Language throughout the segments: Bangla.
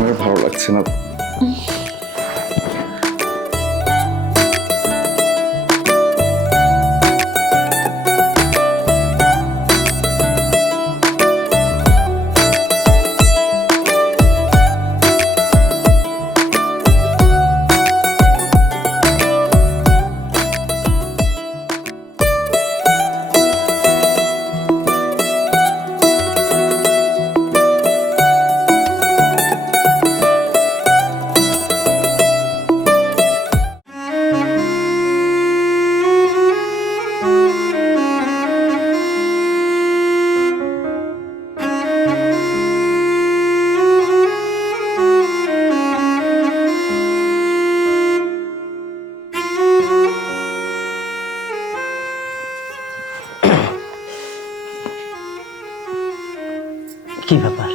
আমার ভালো লাগছে না। কি ব্যাপার?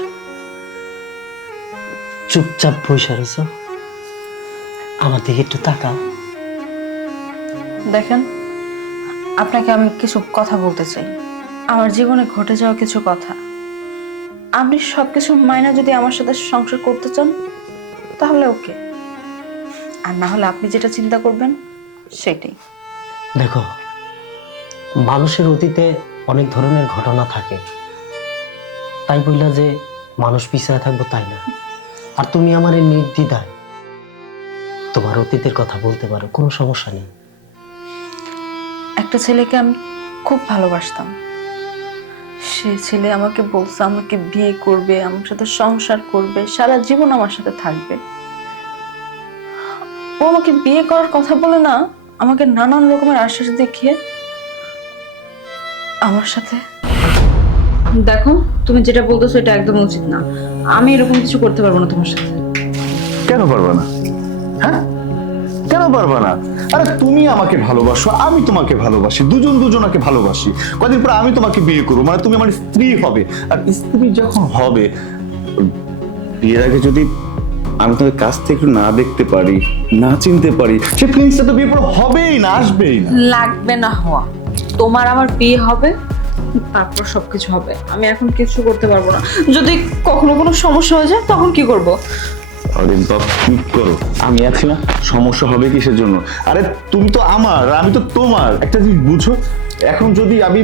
চুপচাপ বসে রয়েছ? আমার দিকে একটু তাকাও। দেখেন আপনাকে আমি কিছু কথা বলতে চাই। আমার জীবনে ঘটে যাওয়া কিছু কথা। আপনি সবকিছু মাইনা যদি আমার সাথে সংসার করতে চান তাহলে ওকে। আর না হলে আপনি যেটা চিন্তা করবেন সেটাই। দেখো মানুষের অতীতে অনেক ধরনের ঘটনা থাকে। তাই বললা যে মানুষ পিছনে থাকব তাই না? আর তুমি আমার এই নির্দ্বিধায় তোমার অতীতের কথা বলতে পারো, কোনো সমস্যা নেই। একটা ছেলেকে আমি খুব ভালোবাসতাম। সে ছেলে আমাকে বলছে, আমাকে বিয়ে করবে, আমার সাথে সংসার করবে, সারা জীবন আমার সাথে থাকবে। ও আমাকে বিয়ে করার কথা বলে না, আমাকে নানান রকমের আশ্বাস দেখিয়ে আমার সাথে দেখো তুমি যেটা বলতেছো এটা একদম উচিত না। আমি এরকম কিছু করতে পারব না তোমার সাথে। কেন পারবে না? হ্যাঁ? কেন পারবে না? আরে তুমি আমাকে ভালোবাসো আমি তোমাকে ভালোবাসি দুজন দুজনাকে ভালোবাসি। কদিন পর আমি তোমাকে বিয়ে করব মানে তুমি আমার স্ত্রী হবে। আর স্ত্রী যখন হবে বিয়ের আগে যদি আমি তোমাকে কাছ থেকে একটু না দেখতে পারি না চিনতে পারি সে ফিলিংসটা তো বিয়ে পর হবেই না আসবেই না। লাগবে না হওয়া। তোমার আমার বিয়ে হবে তারপর সবকিছু হবে। আমি এখন কিছু করতে পারব না। যদি কখনো কোনো সমস্যা হয়ে যায় তখন কি করব? আরে বাপ চুপ করো? আমি আছি না। সমস্যা হবে কিসের জন্য? আরে তুমি তো আমার আমি তো তোমার। একটা জিনিস বুঝো এখন যদি আমি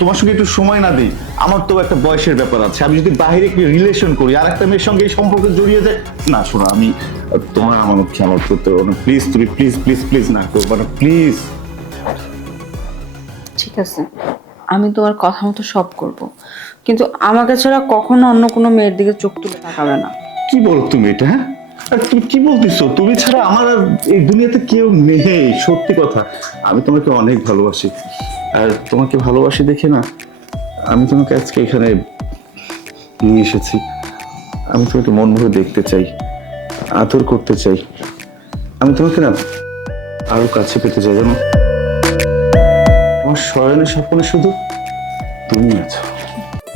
তোমার সঙ্গে একটু সময় না দিই আমার তো একটা বয়সের ব্যাপার আছে। আমি যদি বাইরে একটু রিলেশন করি আর একটা মেয়ের সঙ্গে এই সম্পর্কে জড়িয়ে যায় না শোনো আমি তোমার আমার খেয়াল করতে পারব না। প্লিজ তুমি প্লিজ প্লিজ প্লিজ না করব না প্লিজ ঠিক আছে। আমি তোমার কথা মতো সব করব। কিন্তু আমাকে ছাড়া কখনো অন্য কোনো মেয়ের দিকে চোখ তুলে তাকাবে না। কি বলো তুমি এটা হ্যাঁ? আর তুমি কি বলতেছো? তুমি ছাড়া আমার আর এই দুনিয়াতে কেউ নেই, সত্যি কথা। আমি তোমাকে অনেক ভালোবাসি। আর তোমাকে ভালোবাসি দেখে না, আমি তোমাকে আজকে এখানে নিয়ে এসেছি। আমি তোমাকে মন ভরে দেখতে চাই, আদর করতে চাই। আমি তোমাকে না আরও কাছে পেতে চাই, জানো? আমার শয়নের স্বপ্নে শুধু তুমি আছো।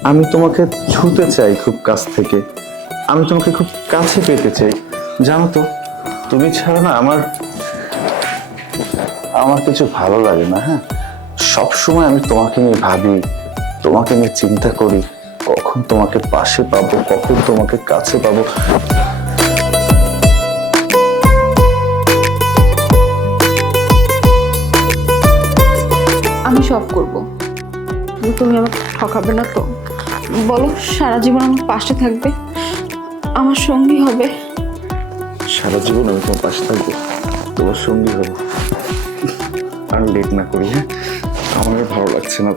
আমি তোমাকে ছুতে চাই খুব কাছ থেকে। আমি তোমাকে খুব কাছে পেতে চাই। জানো তো, তুমি ছাড়া না আমার আমার কিছু ভালো লাগে না হ্যাঁ? সব সময় আমি তোমাকে নিয়ে ভাবি, তোমাকে নিয়ে চিন্তা করি, কখন তোমাকে পাশে পাবো, কখন তোমাকে কাছে পাবো। সব করব। তুমি আমাকে ঠকাবে না তো। বলো, সারা জীবন আমার পাশে থাকবে, আমার সঙ্গী হবে। সারা জীবন আমি তোমার পাশে থাকব, তোমার সঙ্গী হবে। আর লেট না করি হ্যাঁ? আমার ভালো লাগছে না।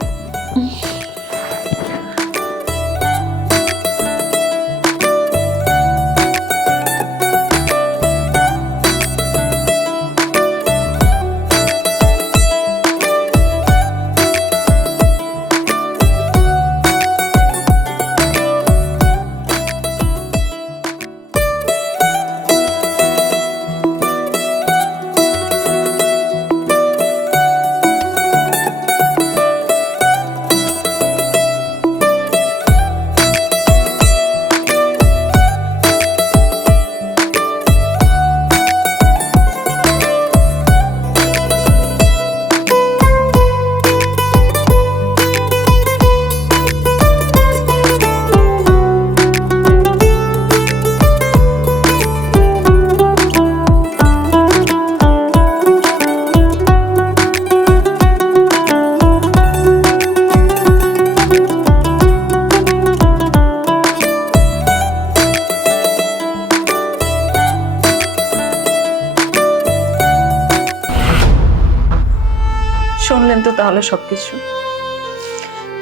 তাহলে সবকিছু।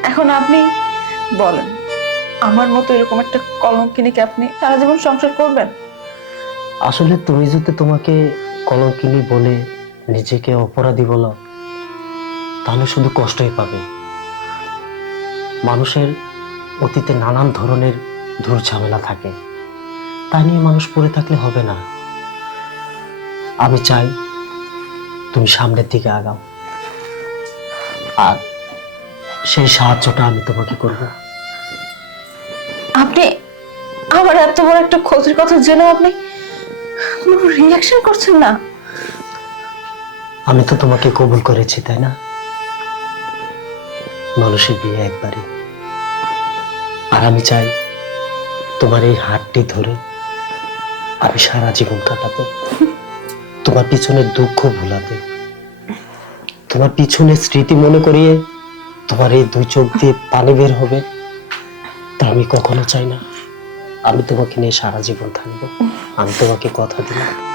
এখন আপনি বলেন, আমার মতো এরকম একটা কলঙ্কিনীকে আপনি সারা জীবন সংসার করবেন? আসলে তুমি যদি তোমাকে কলঙ্কিনী বলে নিজেকে অপরাধী বলো, তাহলে শুধু কষ্টই পাবে। মানুষের অতীতে নানান ধরনের দূর ঝামেলা থাকে। তা নিয়ে মানুষ পড়ে থাকলে হবে না। আমি চাই তুমি সামনের দিকে আগাও। আর সেই সাহায্যটা আমি তোমাকে করব। আপনি আমার এত বড় একটা ক্ষতির কথা জেনে আপনি কোনো রিয়াকশন করছেন না? আমি তো তোমাকে কবুল করেছি তাই না? মানুষের বিয়ে একবারই। আর আমি চাই তোমার এই হাতটি ধরে আমি সারা জীবন কাটাতে। তোমার পিছনের দুঃখ ভুলাতে। তোমার পিছনে স্মৃতি মনে করিয়ে তোমার এই দুই চোখ দিয়ে পানি বের হবে, তা আমি কখনো চাই না। আমি তোমাকে নিয়ে সারা জীবন থাকব। আমি তোমাকে কথা দিলাম।